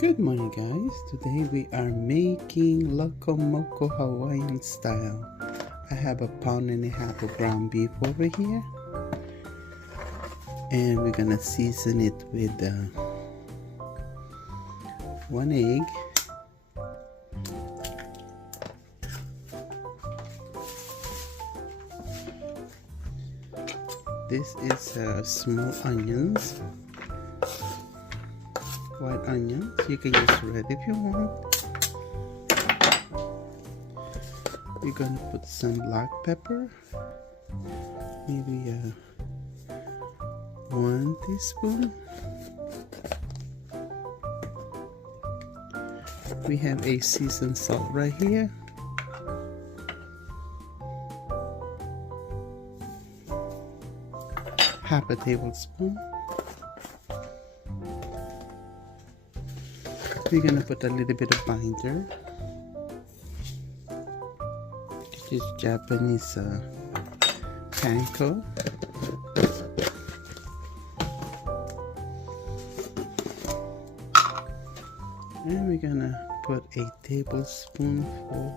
Good morning, guys. Today we are making Loco Moco Hawaiian style. I have 1.5 pounds of ground beef over here, and we're gonna season it with 1 egg, this is small onions, white onions. You can use red if you want. We're gonna put some black pepper, maybe 1 teaspoon. We have a seasoned salt right here. Half a tablespoon. We're gonna put a little bit of binder. This is Japanese panko. And we're gonna put a tablespoonful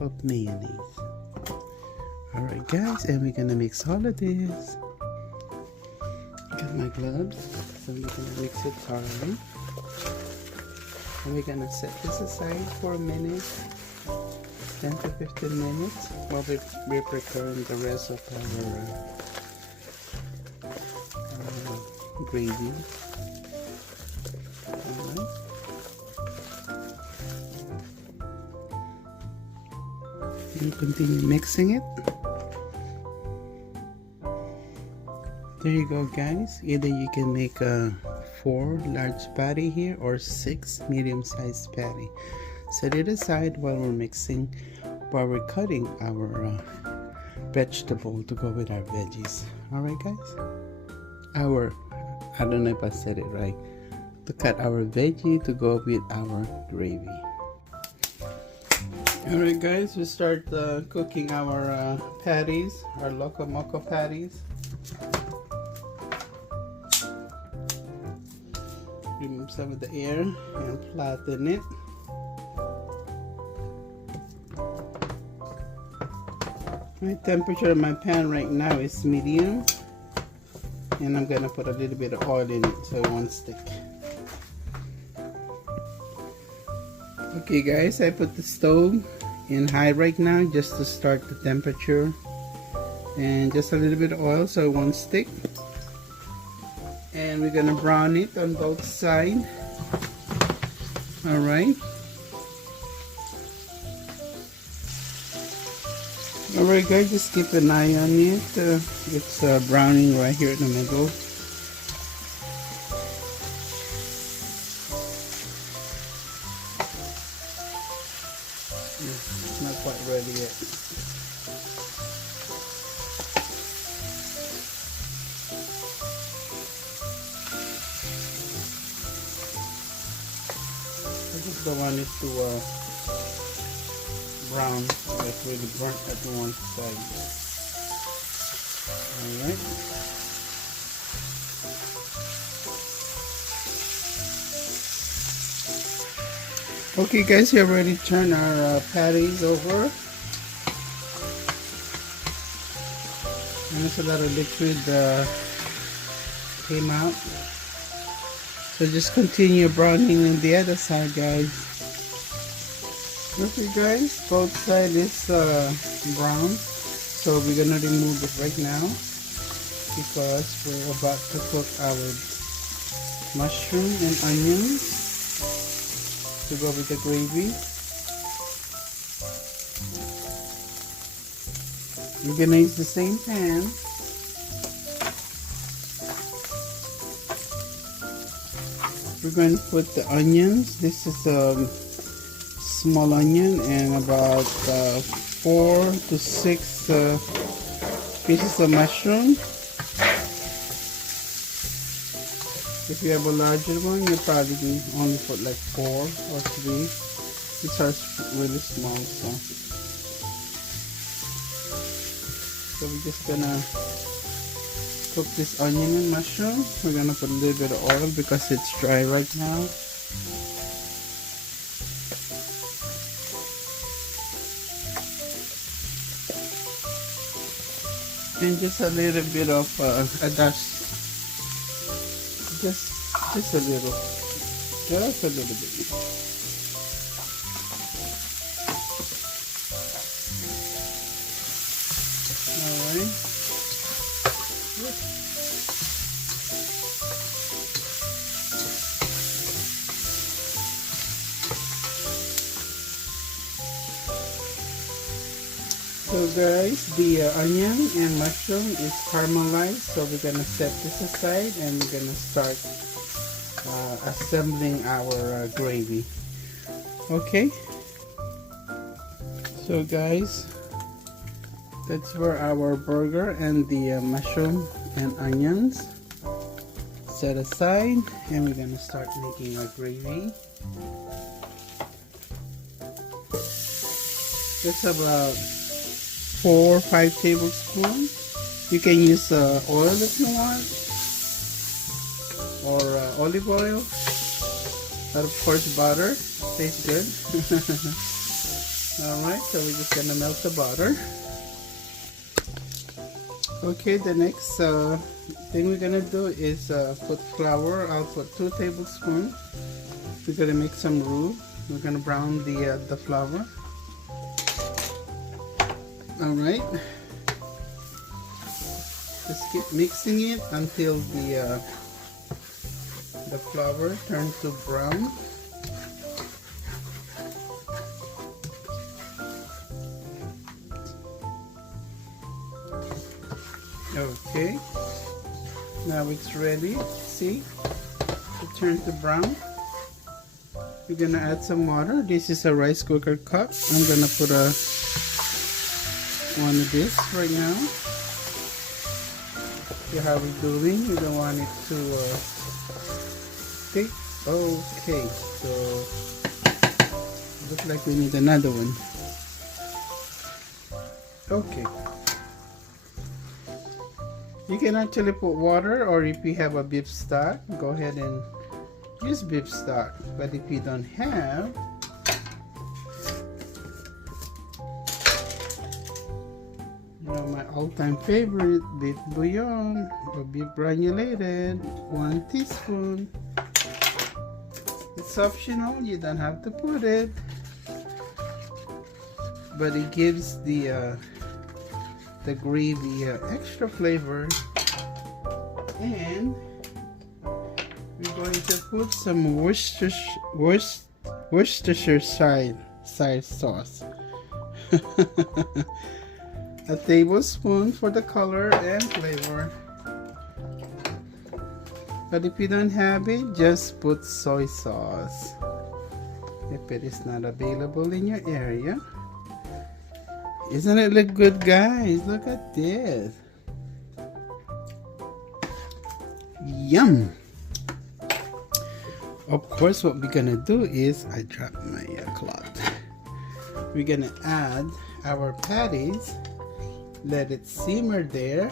of mayonnaise. Alright guys, and we're gonna mix all of this. Got my gloves, so we're gonna mix it thoroughly. And we're gonna set this aside for a minute, 10 to 15 minutes, while we're preparing the rest of our gravy. Alright. And continue mixing it. There you go, guys. Either you can make 4 large patty here or 6 medium-sized patty. Set it aside while we're cutting our vegetable to go with our veggies. Alright guys, I don't know if I said it right, to cut our veggie to go with our gravy. Alright guys, we start cooking our patties, our Loco Moco patties. Remove some of the air and flatten it. My temperature of my pan right now is medium, and I'm gonna put a little bit of oil in it so it won't stick. Okay guys, I put the stove in high right now just to start the temperature, and just a little bit of oil so it won't stick. And we're gonna brown it on both sides. Alright. Alright guys, just keep an eye on it. It's browning right here in the middle. It's not quite ready yet. I just don't want it to brown, like really burnt at one side. Alright. Okay guys, we have already turned our patties over. And there's a lot of liquid came out. So just continue browning on the other side, guys. Okay guys, both sides is brown, so we're gonna remove it right now because we're about to cook our mushroom and onions to go with the gravy. We're gonna use the same pan. We're going to put the onions. This is small onion and about 4 to 6 pieces of mushroom. If you have a larger one, you probably only put like 4 or 3. These are really small, so we're just gonna cook this onion and mushroom. We're gonna put a little bit of oil because it's dry right now. And just a little bit of a dash, just a little, just a little bit. All right. So guys, the onion and mushroom is caramelized, so we're gonna set this aside and we're gonna start assembling our gravy. Okay, so guys, that's where our burger and the mushroom and onions set aside, and we're gonna start making our gravy. It's about 4 or 5 tablespoons. You can use oil if you want, or olive oil, but of course butter tastes good. Alright, so we're just gonna melt the butter. Okay, the next thing we're gonna do is put flour. I'll put 2 tablespoons. We're gonna make some roux. We're gonna brown the flour. Alright, just keep mixing it until the flour turns to brown. Okay, now it's ready. See, it turned to brown. We're gonna add some water. This is a rice cooker cup. I'm gonna put one of this right now. See how we're doing. We don't want it to thick. Okay, so looks like we need another one. Okay, you can actually put water, or if you have a beef stock, go ahead and use beef stock. But if you don't have, my all-time favorite, beef bouillon or beef granulated, 1 teaspoon. It's optional, you don't have to put it, but it gives the gravy extra flavor. And we're going to put some Worcestershire sauce. A tablespoon for the color and flavor. But if you don't have it, just put soy sauce if it is not available in your area. Isn't it look good, guys? Look at this. Yum! Of course, what we're gonna do is, I dropped my cloth. We're gonna add our patties. Let it simmer there,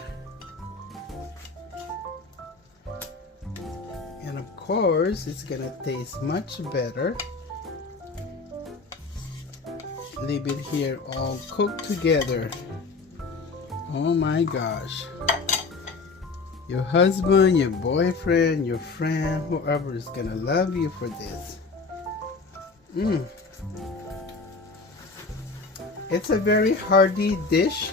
and of course it's gonna taste much better. Leave it here all cooked together. Oh my gosh, your husband, your boyfriend, your friend, whoever is gonna love you for this. It's a very hearty dish.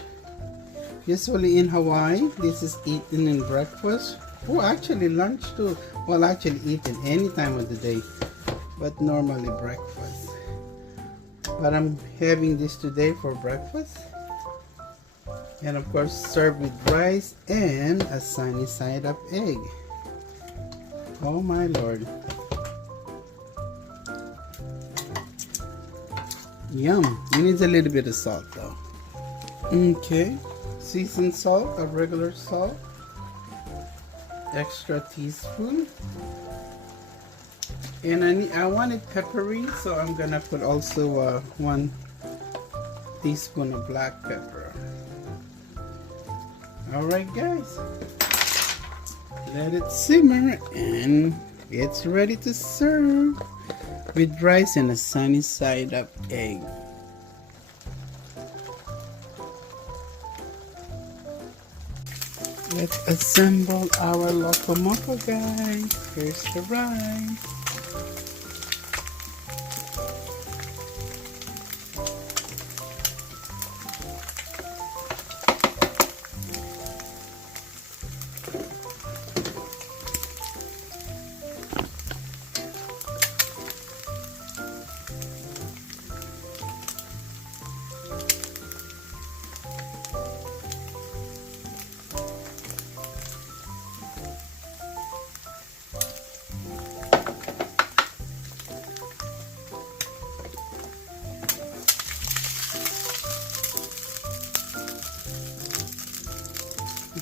Usually in Hawaii, this is eaten in breakfast. Oh, actually lunch too. Well, actually eaten any time of the day, but normally breakfast. But I'm having this today for breakfast. And of course, served with rice and a sunny side up egg. Oh my Lord. Yum. It needs a little bit of salt though. Okay. Seasoned salt, a regular salt, extra teaspoon, and I want it peppery, so I'm gonna put also 1 teaspoon of black pepper. All right, guys, let it simmer and It's ready to serve with rice and a sunny side up egg. Let's assemble our Loco Moco, guys. Here's the rice.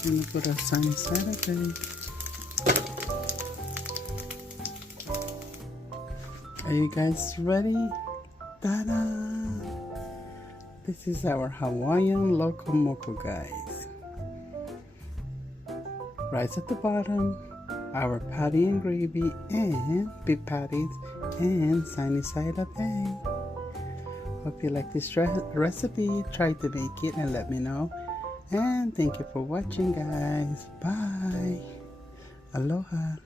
We're gonna put our sunny side up egg. Are you guys ready? Ta-da! This is our Hawaiian Loco Moco, guys. Rice at the bottom, our patty and gravy, and beef patties, and sunny side up egg. Hope you like this recipe. Try to make it and let me know. And thank you for watching, guys. Bye. Aloha.